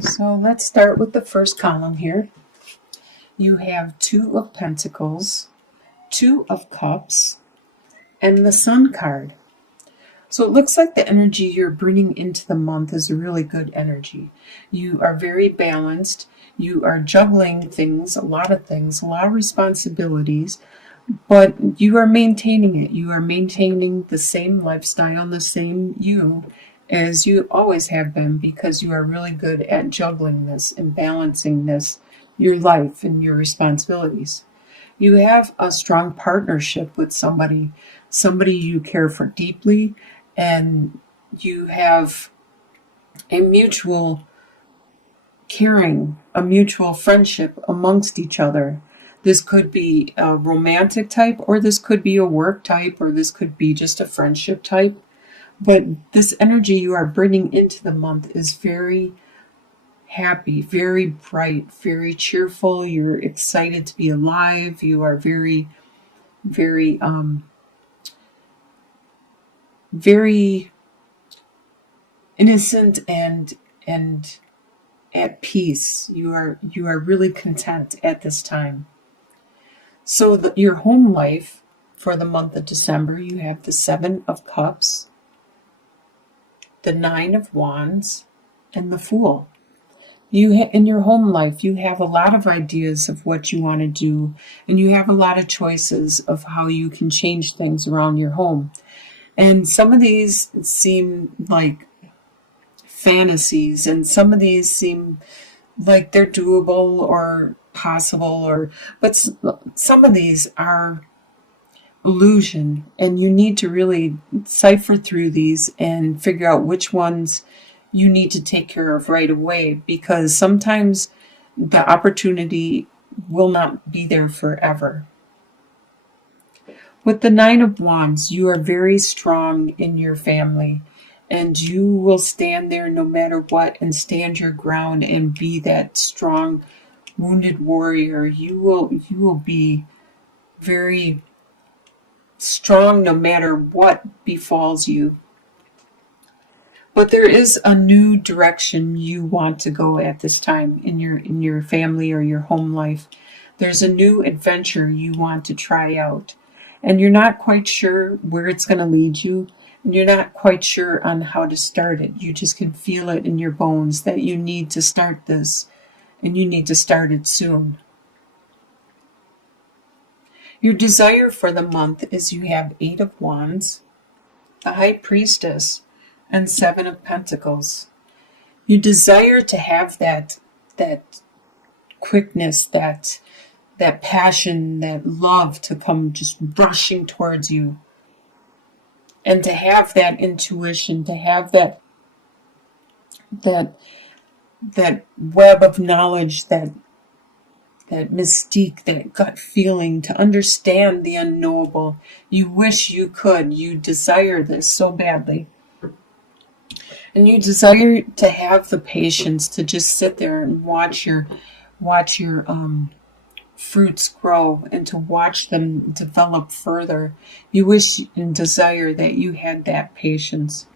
So let's start with the first column here. You have Two of Pentacles, Two of Cups, and the Sun card. So it looks like the energy you're bringing into the month is a really good energy. You are very balanced. You are juggling things, a lot of responsibilities, but you are maintaining it. You are maintaining the same lifestyle and the same you as you always have been, because you are really good at juggling this and balancing this, your life and your responsibilities. You have a strong partnership with somebody you care for deeply, and you have a mutual caring, a mutual friendship amongst each other. This could be a romantic type, or this could be a work type, or this could be just a friendship type. But this energy you are bringing into the month is very happy, very bright, very cheerful. You're excited to be alive. You are very, very, very innocent and at peace. You are really content at this time. So your home life for the month of December, you have the Seven of Cups, the Nine of Wands, and the Fool. In your home life, you have a lot of ideas of what you want to do, and you have a lot of choices of how you can change things around your home. And some of these seem like fantasies, and some of these seem like they're doable or possible, but some of these are illusion, and you need to really cipher through these and figure out which ones you need to take care of right away, because sometimes the opportunity will not be there forever. With the Nine of Wands, you are very strong in your family, and you will stand there no matter what and stand your ground and be that strong wounded warrior. You will be very strong no matter what befalls you. But there is a new direction you want to go at this time in your family or your home life. There's a new adventure you want to try out, and you're not quite sure where it's going to lead you, and you're not quite sure on how to start it. You just can feel it in your bones that you need to start this, and you need to start it soon. Your desire for the month is you have Eight of Wands, the High Priestess, and Seven of Pentacles. You desire to have that quickness, that passion, that love to come just rushing towards you. And to have that intuition, to have that web of knowledge, that mystique, that gut feeling, to understand the unknowable. You wish you could. You desire this so badly. And you desire to have the patience to just sit there and watch your fruits grow and to watch them develop further. You wish and desire that you had that patience.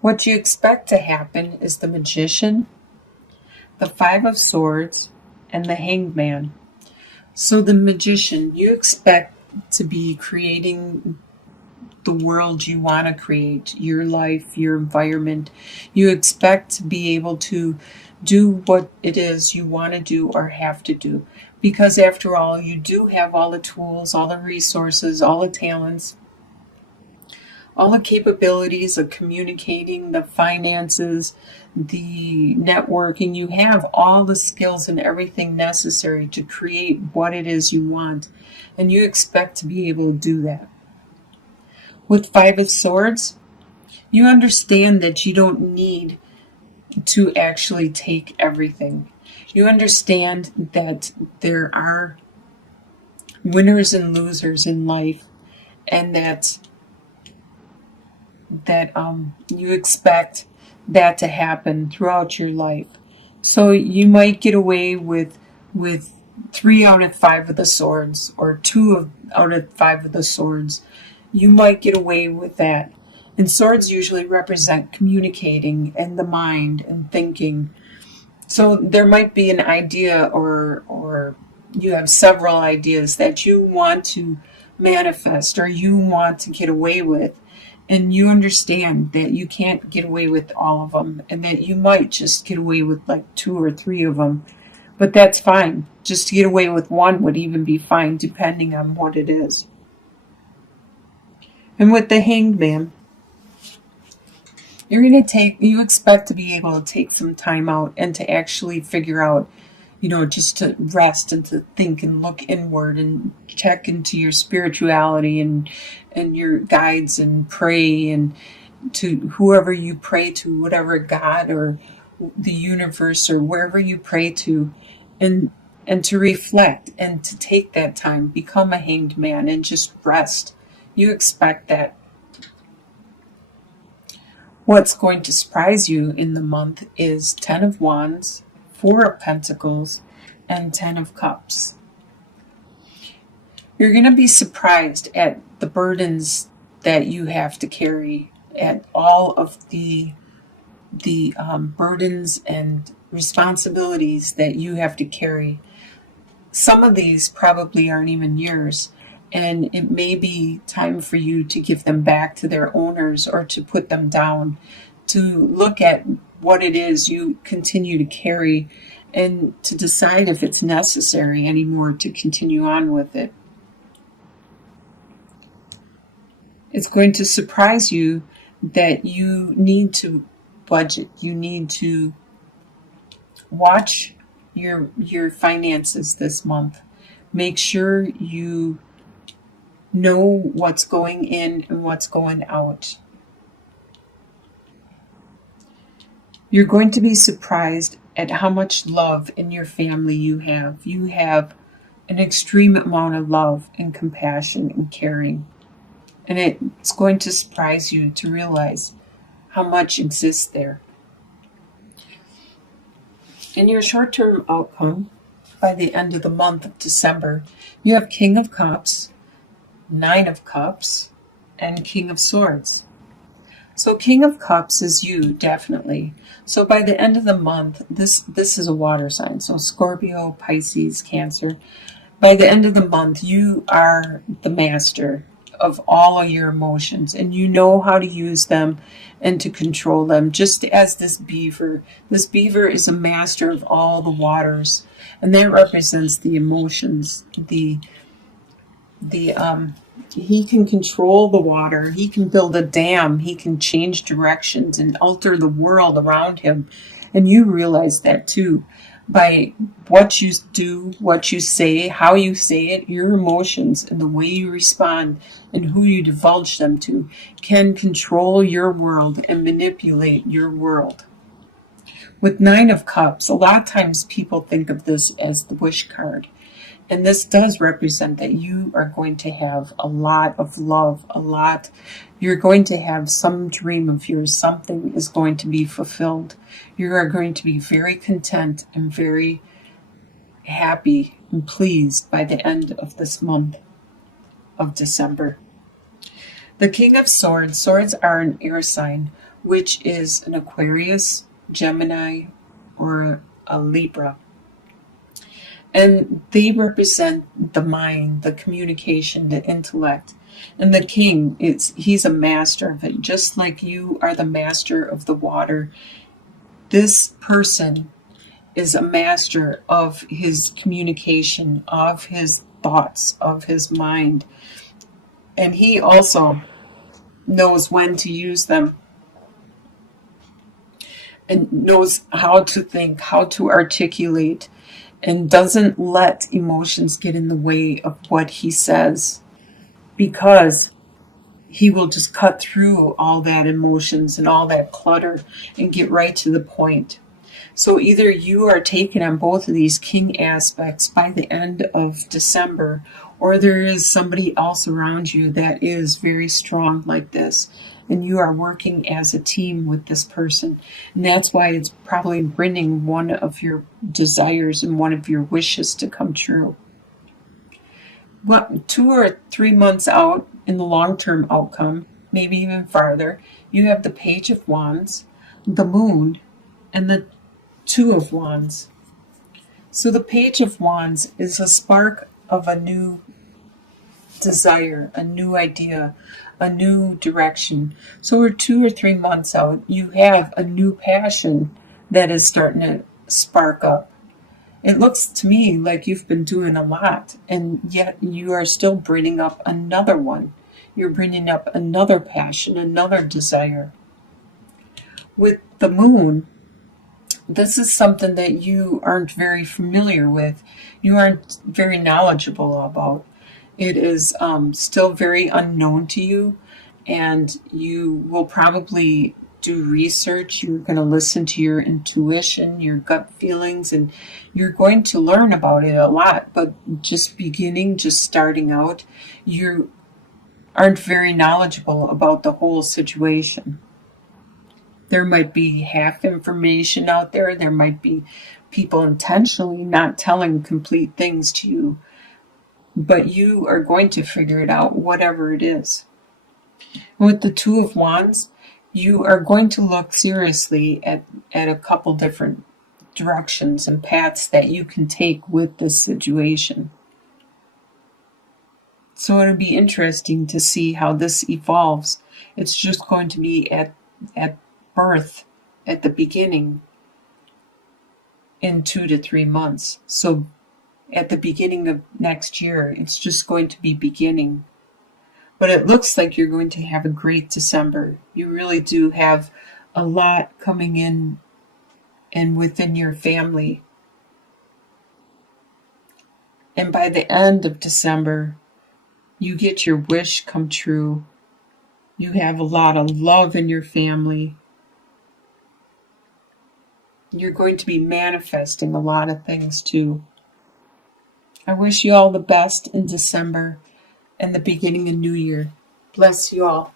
What you expect to happen is the Magician, the Five of Swords, and the Hanged Man. So the Magician, you expect to be creating the world you want to create, your life, your environment. You expect to be able to do what it is you want to do or have to do. Because after all, you do have all the tools, all the resources, all the talents, all the capabilities of communicating, the finances, the networking. You have all the skills and everything necessary to create what it is you want. And you expect to be able to do that. With Five of Swords, you understand that you don't need to actually take everything. You understand that there are winners and losers in life, and that you expect that to happen throughout your life. So you might get away with 3 out of 5 of the swords, or 2 out of 5 of the swords. You might get away with that. And swords usually represent communicating and the mind and thinking. So there might be an idea or you have several ideas that you want to manifest or you want to get away with. And you understand that you can't get away with all of them and that you might just get away with like 2 or 3 of them. But that's fine. Just to get away with one would even be fine depending on what it is. And with the Hanged Man, you expect to be able to take some time out and to actually figure out, just to rest and to think and look inward and check into your spirituality and your guides and pray and to whoever you pray to, whatever God or the universe or wherever you pray to, and to reflect and to take that time, become a hanged man and just rest. You expect that. What's going to surprise you in the month is 10 of Wands, 4 of Pentacles, and 10 of Cups. You're going to be surprised at the burdens that you have to carry, at all of the burdens and responsibilities that you have to carry. Some of these probably aren't even yours. And it may be time for you to give them back to their owners or to put them down, to look at what it is you continue to carry and to decide if it's necessary anymore to continue on with it. It's going to surprise you that you need to budget. You need to watch your finances this month. Make sure you know what's going in and what's going out. You're going to be surprised at how much love in your family you have. You have an extreme amount of love and compassion and caring. And it's going to surprise you to realize how much exists there. In your short-term outcome, by the end of the month of December, you have King of Cups, 9 of Cups, and King of Swords. So King of Cups is you, definitely. So by the end of the month, this is a water sign. So Scorpio, Pisces, Cancer. By the end of the month, you are the master of all of your emotions, and you know how to use them and to control them, just as this beaver. This beaver is a master of all the waters, and that represents the emotions, he can control the water, he can build a dam, he can change directions and alter the world around him. And you realize that too. By what you do, what you say, how you say it, your emotions and the way you respond and who you divulge them to can control your world and manipulate your world. With 9 of Cups, a lot of times people think of this as the wish card. And this does represent that you are going to have a lot of love, you're going to have some dream of yours, something is going to be fulfilled. You are going to be very content and very happy and pleased by the end of this month of December. The King of Swords, swords are an air sign, which is an Aquarius, Gemini, or a Libra. And they represent the mind, the communication, the intellect. And the king, he's a master of it. Just like you are the master of the water, this person is a master of his communication, of his thoughts, of his mind. And he also knows when to use them and knows how to think, how to articulate, and doesn't let emotions get in the way of what he says, because he will just cut through all that emotions and all that clutter and get right to the point. So either you are taken on both of these king aspects by the end of December, or there is somebody else around you that is very strong like this, and you are working as a team with this person. And that's why it's probably bringing one of your desires and one of your wishes to come true. Well, 2 or 3 months out in the long-term outcome, maybe even farther, you have the Page of Wands, the Moon, and the Two of Wands. So the Page of Wands is a spark of a new desire, a new idea, a new direction. So we're 2 or 3 months out, you have a new passion that is starting to spark up. It looks to me like you've been doing a lot, and yet you are still bringing up another one. You're bringing up another passion, another desire. With the Moon, this is something that you aren't very familiar with. You aren't very knowledgeable about. It is still very unknown to you, and you will probably do research. You're going to listen to your intuition, your gut feelings, and you're going to learn about it a lot. But just starting out, you aren't very knowledgeable about the whole situation. There might be half information out there. There might be people intentionally not telling complete things to you. But you are going to figure it out, whatever it is. With the Two of Wands, you are going to look seriously at a couple different directions and paths that you can take with this situation. So it'll be interesting to see how this evolves. It's just going to be at birth, at the beginning, in 2 to 3 months. So at the beginning of next year, it's just going to be beginning. But it looks like you're going to have a great December. You really do have a lot coming in and within your family. And by the end of December, you get your wish come true. You have a lot of love in your family. You're going to be manifesting a lot of things too. I wish you all the best in December and the beginning of New Year. Bless you all.